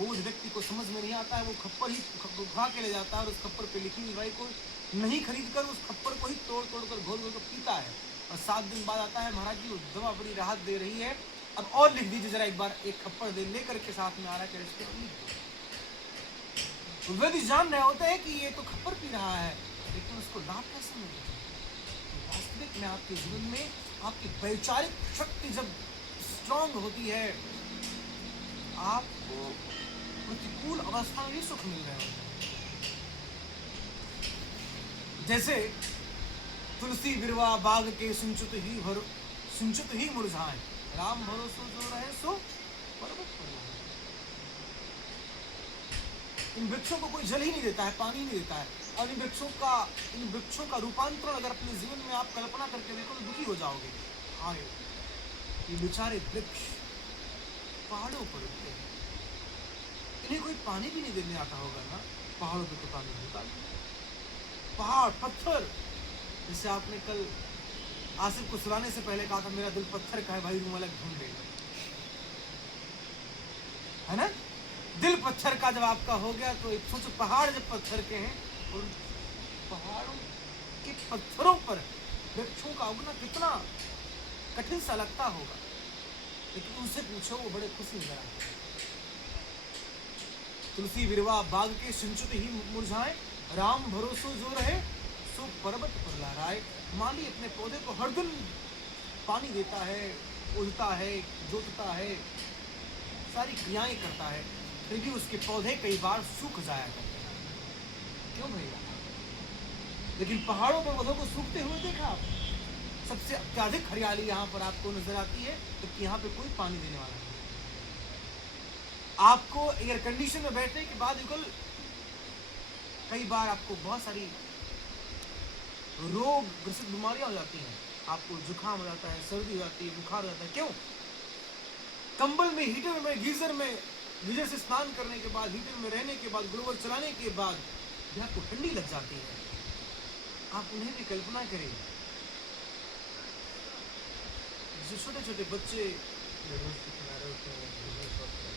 बोझ व्यक्ति को समझ में नहीं आता है, वो खप्पर ही उठा के ले जाता है और उस खप्पर पे लिखी हुई दवाई को नहीं खरीद कर उस खप्पर को ही तोड़ तोड़ कर घोल घोल कर पीता है। और 7 दिन बाद आता है, महाराज जी वो दवा बड़ी राहत दे रही है, अब और लिख दीजिए जरा एक बार, एक खप्पर दे लेकर के साथ में आ रहा है, तो वैद्य जान रहे होते हैं कि ये तो खप्पर पी रहा है, लेकिन उसको लाभ कैसे मिलेगा? वास्तविक में आपके जीवन में आपकी वैचारिक शक्ति जब स्ट्रांग होती है, आपको प्रतिकूल अवस्था में भी सुख मिल रहे होते हैं। जैसे तुलसी बिरवा बाग के सिंचुत ही मुरझाए, राम भरोसो जो रहे सो पर्वत पर लहराए। इन वृक्षों को कोई जल ही नहीं देता है, पानी नहीं देता है, और इन वृक्षों का रूपांतरण अगर अपने जीवन में आप कल्पना करके देखो तो दुखी हो जाओगे। हाय, ये बेचारे वृक्ष पहाड़ों पर उगते हैं, इन्हें कोई पानी भी नहीं देने आता होगा ना, पहाड़ों पे तो पानी होता नहीं। पहाड़ पत्थर, जैसे आपने कल आसिफ को सुलाने से पहले कहा था मेरा दिल पत्थर का है भाई, रूम अलग ढूंढ लेगा, है ना? दिल पत्थर का जब आपका हो गया तो एक सोचो, पहाड़ जब पत्थर के हैं, और पहाड़ों के पत्थरों पर वृक्षों का उगना कितना कठिन सा लगता होगा, लेकिन उनसे पूछो वो बड़े खुश नजर आते हैं। तुलसी बिरवा बाग के सिंचुत ही मुरझाए, राम भरोसो जो रहे सो पर्वत पर लहराए। माली अपने पौधे को हर दिन पानी देता है, उगता है, जोतता है, सारी क्रियाएं करता है, फिर भी उसके पौधे कई बार सूख जाया करते हैं। क्यों भैया? लेकिन पहाड़ों पर पौधों को सूखते हुए देखा आप? सबसे अत्यधिक हरियाली यहाँ पर आपको नजर आती है, जबकि यहाँ पे कोई पानी देने वाला नहीं। आपको एयर कंडीशन में बैठने के बाद कई बार आपको बहुत सारी रोग ग्रसित बीमारियां हो जाती हैं, आपको जुकाम हो जाता है, सर्दी हो जाती है, बुखार हो जाता है। क्यों? कंबल में, हीटर में, गीजर से स्नान करने के बाद, हीटर में रहने के बाद, ग्लोवर चलाने के बाद जब आपको ठंडी लग जाती है, आप उन्हें भी कल्पना करें, जो छोटे छोटे बच्चे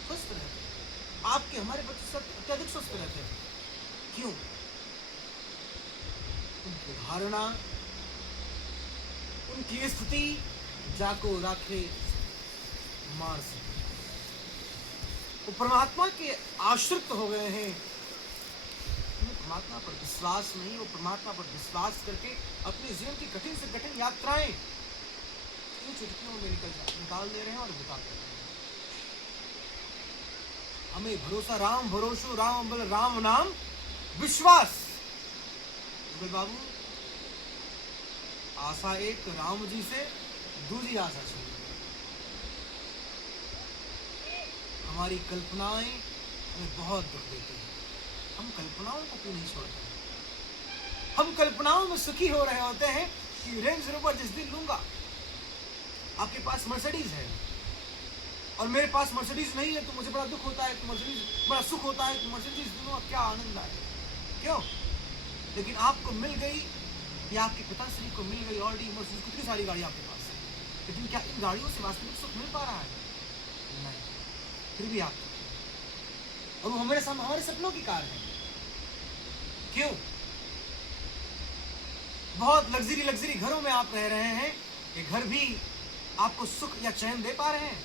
स्वस्थ रहते हैं, आपके हमारे बच्चे सब अत्यधिक स्वस्थ रहते हैं। क्यों? उनकी धारणा, उनकी स्थिति जाको राखे मार से, वो परमात्मा के आश्रित हो गए हैं। उन्हें परमात्मा पर विश्वास नहीं, वो परमात्मा पर विश्वास करके अपने जीवन की कठिन से कठिन यात्राएं इन चुटकियों में निकाल दे रहे हैं और बिताते हैं। हमें भरोसा, राम भरोसो, राम बल, राम नाम विश्वास। बाबू, आशा एक राम जी से, दूसरी आशा चाहिए। हमारी कल्पनाएं हमें बहुत दुख देती हैं, हम कल्पनाओं को क्यों नहीं छोड़ते? हम कल्पनाओं में सुखी हो रहे होते हैं कि रेंज रोवर जिस दिन लूंगा, आपके पास मर्सिडीज है और मेरे पास मर्सिडीज नहीं है, तो मुझे बड़ा दुख होता है कि मर्सिडीज, बड़ा सुख होता है कि मर्सिडीज लूंगा, क्या आनंद आए। क्यों? लेकिन आपको मिल गई, या आपके पिताश्री को मिल गई ऑलरेडी मर्सिडीज, कितनी सारी गाड़ी आपके पास है, लेकिन क्या इन गाड़ियों से वास्तविक सुख मिल पा रहा है? नहीं। फिर भी आप, और वो हमारे सपनों की कार है। क्यों? बहुत लग्जरी घरों में आप रह रहे हैं, ये घर भी आपको सुख या चैन दे पा रहे हैं?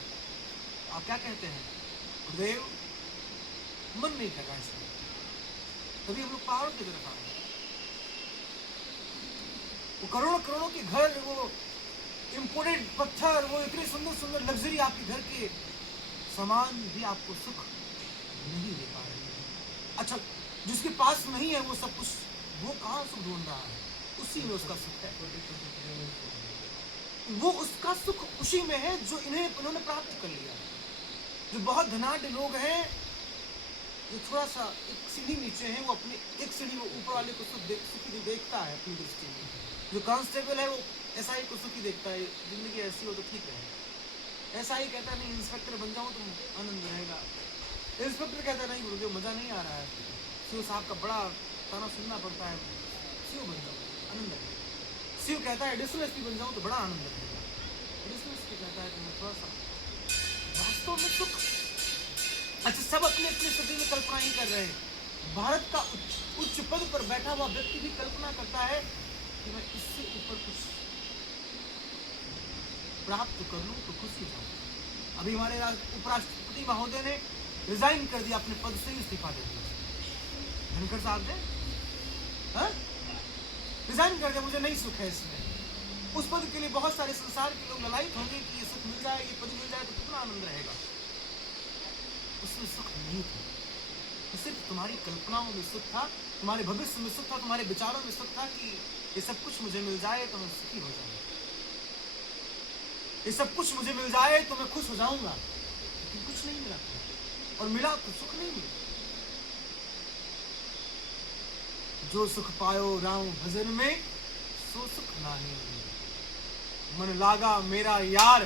आप क्या कहते हैं? गुरुदेव, मन नहीं कर रहा है इसमें। तभी हम लोग पहाड़ों की तरफ आ रहे हैं। वो करोड़ों के घर, वो इंपोर्टेड पत्थर, वो इतने सुंदर लग्जरी आपके घर के सामान भी आपको सुख नहीं दे पा रहे हैं। अच्छा, जिसके पास नहीं है वो सब कुछ, वो कहाँ सुख ढूंढ रहा है? उसी में उसका सुख है। वो उसका सुख उसी में है जो इन्होंने प्राप्त कर लिया। जो बहुत धनाढ्य लोग हैं, जो थोड़ा सा एक सीढ़ी नीचे हैं, वो अपने एक सीढ़ी वो ऊपर वाले को सुखी देखता है अपनी दृष्टि में। जो कांस्टेबल है वो एसआई को सुखी देखता है, जिंदगी ऐसी हो तो ठीक है। एसआई कहता है नहीं इंस्पेक्टर बन जाऊं तो आनंद रहेगा। इंस्पेक्टर कहता है नहीं गुरुदेव मजा नहीं आ रहा है, सीओ साहब का बड़ा ताना सुनना पड़ता है, सीओ बन जाओ आनंद है। सीओ कहता है एडिशनल एसपी बन जाऊं तो बड़ा आनंद रहेगा। एडिशनल एसपी कहता है कि मैं थोड़ा सा, वास्तव में सुख अच्छा, सब अपने अपने स्थिति में कल्पना ही कर रहे हैं। भारत का उच्च पद पर बैठा हुआ व्यक्ति भी कल्पना करता है कि मैं इससे ऊपर कुछ प्राप्त कर लूं तो खुशी होऊं। अभी हमारे उपराष्ट्रपति महोदय ने रिजाइन कर दिया, अपने पद से इस्तीफा दे दिया। धनखड़ साहब ने रिजाइन कर दिया, मुझे नहीं सुख है इसमें। उस पद के लिए बहुत सारे संसार के लोग ललायित होंगे कि ये सुख मिल जाए, ये पद मिल जाए तो कितना आनंद रहेगा। उसमें सुख नहीं था, तो सिर्फ तुम्हारी कल्पनाओं में सुख था, तुम्हारे भविष्य में सुख था, तुम्हारे विचारों में सुख था कि ये सब कुछ मुझे मिल जाए तो मैं सुखी हो जाऊंगा, ये सब कुछ मुझे मिल जाए तो मैं खुश हो जाऊंगा। लेकिन कुछ नहीं मिला था, और मिला तो सुख नहीं मिला। जो सुख पायो राम भजन में सो सुख नाही, मन लागा मेरा यार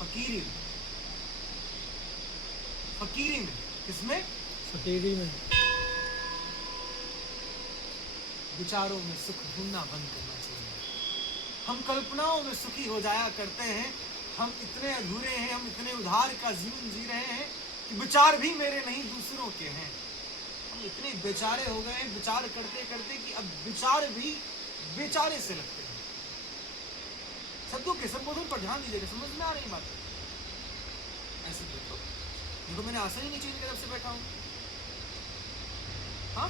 फकीरी में। फकीरी में, किसमें? फकीरी में। विचारों में सुख ढूंढना बंद करना चाहिए। हम कल्पनाओं में सुखी हो जाया करते हैं। हम इतने अधूरे हैं, हम इतने उधार का जीवन जी रहे हैं कि विचार भी मेरे नहीं दूसरों के हैं। हम इतने बेचारे हो गए हैं विचार करते करते कि अब विचार भी बेचारे से लगते हैं। शब्दों के संबोधन पर ध्यान दीजिएगा, समझ में आ रही बात? ऐसे देखो, मैंने आसन ही नीचे की तरफ से बैठा हूं। हाँ,